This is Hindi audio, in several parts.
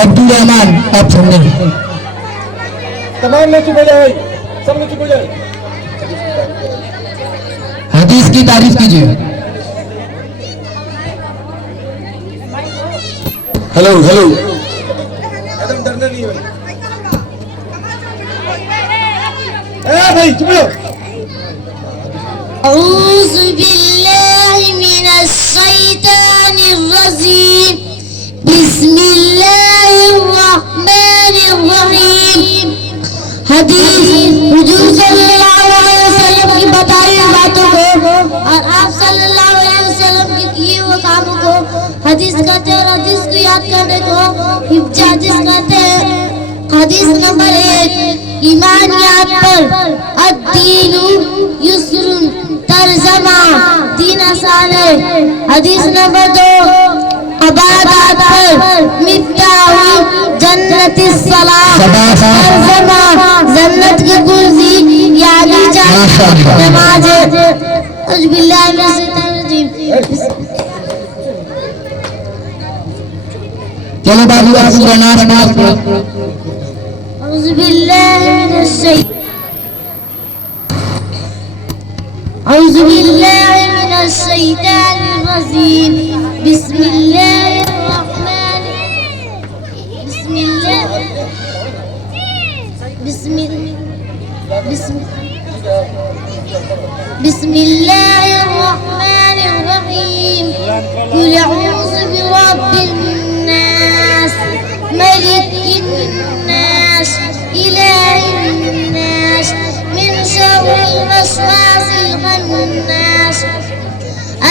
अब्दुल रहमान आप सुनने तमाम ने चुप हो जाए, सब ने चुप हो जाए। हदीस की तारीफ कीजिए। हेलो हेलो, एकदम डरना नहीं है भाई, चुप हो। औज़ु बिल्लाहि मिनश शैतानिर रजीम। बिस्मिल्लाहिर रहमानिर रहीम। हदीस हुजूर सल्लल्लाहु अलैहि वसल्लम की बताई हुई बातों को और आप सल्लल्लाहु अलैहि वसल्लम के किए हुए कामों को हदीस कहते हैं और हदीस को याद करने को हिफ्ज़ हदीस कहते हैं। हदीस नंबर 1, ईमानियात पर अद्दीनु युस्रुन, तर्जमा दीन आसान है। हदीस नंबर 2, इबादत पर मिफ्ताह जन्नतिस सलाह, तर्जमा जन्नत की कुर्सी यानी नमाज है। औज़ु बिल्लाहि मिनश शैतानिर रजीम। चलो बाबू आप नमाज पढ़ो। औज़ु बिल्लाहि मिनश शैतानिर औज़ु बिल्लाहि मिनश शैतानिर रजीम। बिस्मिल्लाहिर रहमानिर रहीम। कुल अऊज़ु बिरब्बिन नास, मलिकिन नास, इलाहिन नास, मिन शर्रिल वसवासिल खन्नास,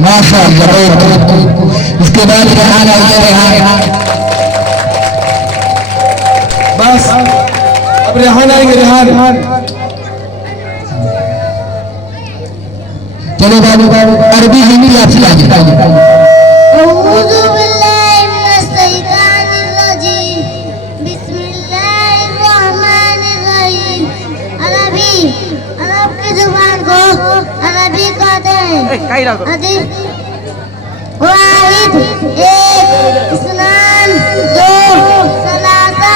माशाअल्लाह। इसके बाद रेहान आइए, रेहान। बस अब रेहान आएंगे, रेहान। चलो बाबू अरबी हिंदी आप सिखाइए। औज़ु बिल्लाहि मिनश शैतानिर रजीम। बिस्मिल्लाहिर रहमानिर रहीम। अरब की जुबान को अरबी कहते हैं। हदीस वाहिद, 1, इस्नान, 2, सलासा,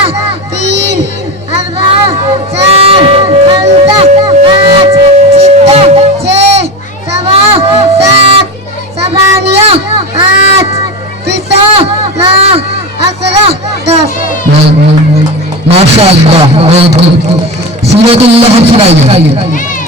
3, अरबा, 4, खमसा, 5, सित्ता, 6, सबा, 7, सबानिया, 8, तिसा, 9, 11, 10। माशाअल्लाह। सूरत अल-लहब सुनाइए।